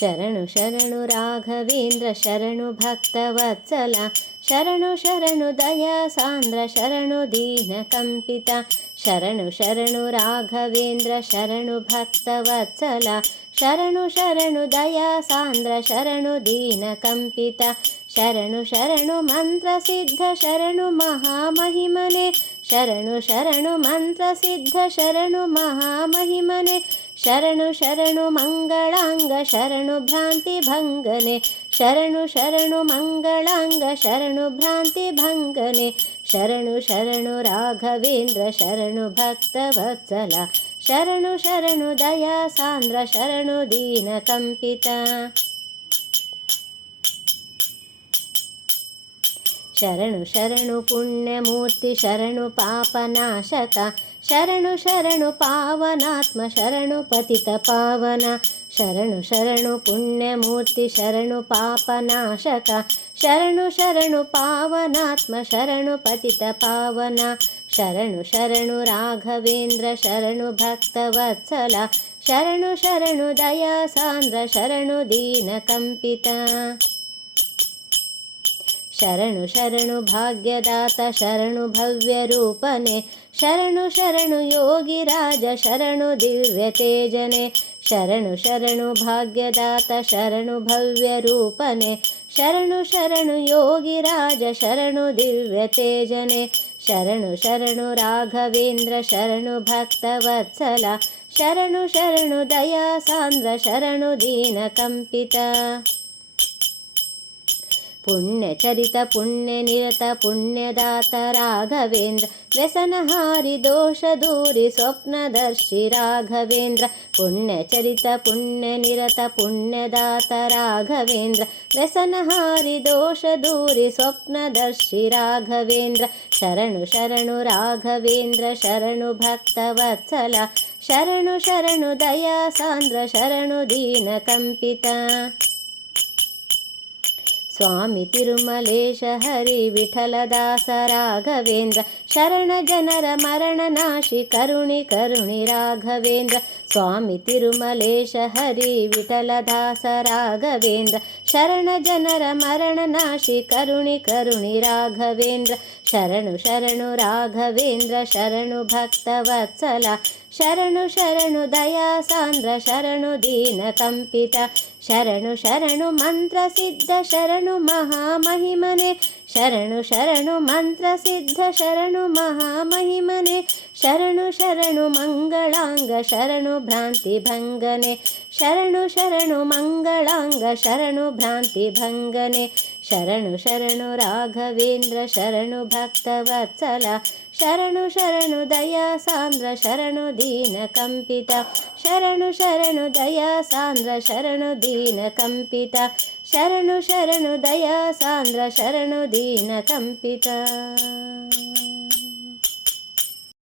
ಶರಣು ಶರಣು ರಾಘವೇಂದ್ರ ಶರಣು ಭಕ್ತವತ್ಸಲ ಶರಣು ಶರಣು ದಯಾ ಸಾಂದ್ರ ಶರಣು ದೀನ ಕಂಪಿತ ಶರಣು ಶರಣು ರಾಘವೇಂದ್ರ ಶರಣು ಭಕ್ತವತ್ಸಲ ಶರಣು ಶರಣು ದಯಾ ಸಾಂದ್ರ ಶರಣು ದೀನ ಕಂಪಿತ ಶರಣು ಶರಣು ಮಂತ್ರ ಸಿದ್ಧ ಶರಣು ಮಹಾಮಹಿಮನೆ ಶರಣು ಶರಣು ಮಂತ್ರ ಸಿದ್ಧ ಶರಣು ಮಹಾಮಹಿಮನೆ ಶರಣು ಶರಣು ಮಂಗಳಾಂಗ ಶರಣು ಭ್ರಾಂತಿ ಭಂಗನೆ ಶರಣು ಶರಣು ಮಂಗಳಾಂಗ ಶರಣು ಭ್ರಾಂತಿ ಭಂಗನೆ ಶರಣು ಶರಣು ರಾಘವೇಂದ್ರ ಶರಣು ಭಕ್ತವತ್ಸಲ ಶರಣು ಶರಣು ದಯಾ ಸಾಂದ್ರ ಶರಣು ದೀನ ಕಂಪಿತ ಶರಣು ಶರಣು ಪುಣ್ಯಮೂರ್ತಿ ಶರಣು ಪಾಪನಾಶಕ ಶರಣು ಶರಣು ಪಾವನಾತ್ಮ ಶರಣು ಪತಿತ ಪಾವನ ಶರಣು ಶರಣು ಪುಣ್ಯಮೂರ್ತಿ ಶರಣು ಪಾಪನಾಶಕ ಶರಣು ಶರಣು ಪಾವನಾತ್ಮ ಶರಣು ಪತಿತ ಪಾವನ ಶರಣು ಶರಣು ರಾಘವೇಂದ್ರ ಶರಣು ಭಕ್ತವತ್ಸಲ ಶರಣು ಶರಣು ದಯಾ ಸಾಂದ್ರ ಶರಣು ದೀನ ಕಂಪಿತ ಶರಣು ಶರಣು ಭಾಗ್ಯದಾತ ಶರಣು ಭವ್ಯ ರೂಪನೆ ಶರಣು ಶರಣು ಯೋಗಿರಾಜ ಶರಣು ದಿವ್ಯ ತೇಜನೆ ಶರಣು ಶರಣು ಭಾಗ್ಯದಾತ ಶರಣು ಭವ್ಯ ರೂಪನೆ ಶರಣು ಶರಣು ಯೋಗಿರಾಜ ಶರಣು ದಿವ್ಯ ತೇಜನೆ ಶರಣು ಶರಣು ರಾಘವೇಂದ್ರ ಶರಣು ಭಕ್ತವತ್ಸಲ ಶರಣು ಶರಣು ದಯಾ ಸಾಂದ್ರ ಶರಣು ದೀನ ಕಂಪಿತ ಪುಣ್ಯಚರಿತ ಪುಣ್ಯನಿರತ ಪುಣ್ಯದಾತ ರಾಘವೇಂದ್ರ ವ್ಯಸನಹಾರಿ ದೋಷ ದೂರಿ ಸ್ವಪ್ನದರ್ಶಿ ರಾಘವೇಂದ್ರ ಪುಣ್ಯಚರಿತ ಪುಣ್ಯನಿರತ ಪುಣ್ಯದಾತ ರಾಘವೇಂದ್ರ ವ್ಯಸನಹಾರಿ ದೋಷ ದೂರಿ ಸ್ವಪ್ನದರ್ಶಿ ರಾಘವೇಂದ್ರ ಶರಣು ಶರಣು ರಾಘವೇಂದ್ರ ಶರಣು ಭಕ್ತವತ್ಸಲ ಶರಣು ಶರಣು ದಯಾ ಸಾಂದ್ರ ಶರಣು ದೀನ ಕಂಪಿತ ಸ್ವಾಮಿ ತಿರುಮಲೇಶ ಹರಿ ವಿಠಲದಾಸ ರಾಘವೇಂದ್ರ ಶರಣ ಜನರ ಮರಣ ನಾಶಿ ಕರುಣಿ ಕರುಣಿ ರಾಘವೇಂದ್ರ ಸ್ವಾಮಿ ತಿರುಮಲೇಶ ಹರಿ ವಿಠಲದಾಸ ರಾಘವೇಂದ್ರ ಶರಣ ಜನರ ಮರಣ ನಾಶಿ ಕರುಣಿ ಕರುಣಿ ರಾಘವೇಂದ್ರ ಶರಣು ಶರಣು ರಾಘವೇಂದ್ರ ಶರಣು ಭಕ್ತವತ್ಸಲ ಶರಣು ಶರಣು ದಯಾ ಸಾಂದ್ರ ಶರಣು ದೀನ ಕಂಪಿತ ಶರಣು ಶರಣು ಮಂತ್ರ ಸಿದ್ಧ ಶರಣು ಮಹಾಮಹಿಮನೆ ಶರಣು ಶರಣು ಮಂತ್ರ ಸಿದ್ಧ ಶರಣು ಮಹಾಮಹಿಮನೆ ಶರಣು ಶರಣು ಮಂಗಳಾಂಗ ಶರಣು ಭ್ರಾಂತಿ ಭಂಗನೆ ಶರಣು ಶರಣು ಮಂಗಳಾಂಗ ಶರಣು ಭ್ರಾಂತಿ ಭಂಗನೆ ಶರಣು ಶರಣು ರಾಘವೇಂದ್ರ ಶರಣು ಭಕ್ತವತ್ಸಲ ಶರಣು ಶರಣು ದಯಾ ಸಾಂದ್ರ ಶರಣು ದೀನ ಕಂಪಿತ ಶರಣು ಶರಣು ದಯಾ ಸಾಂದ್ರ ಶರಣು ದೀನ ಕಂಪಿತ ಶರಣು ಶರಣು ದಯಾ ಸಾಂದ್ರ ಶರಣು ದೀನ ಕಂಪಿತ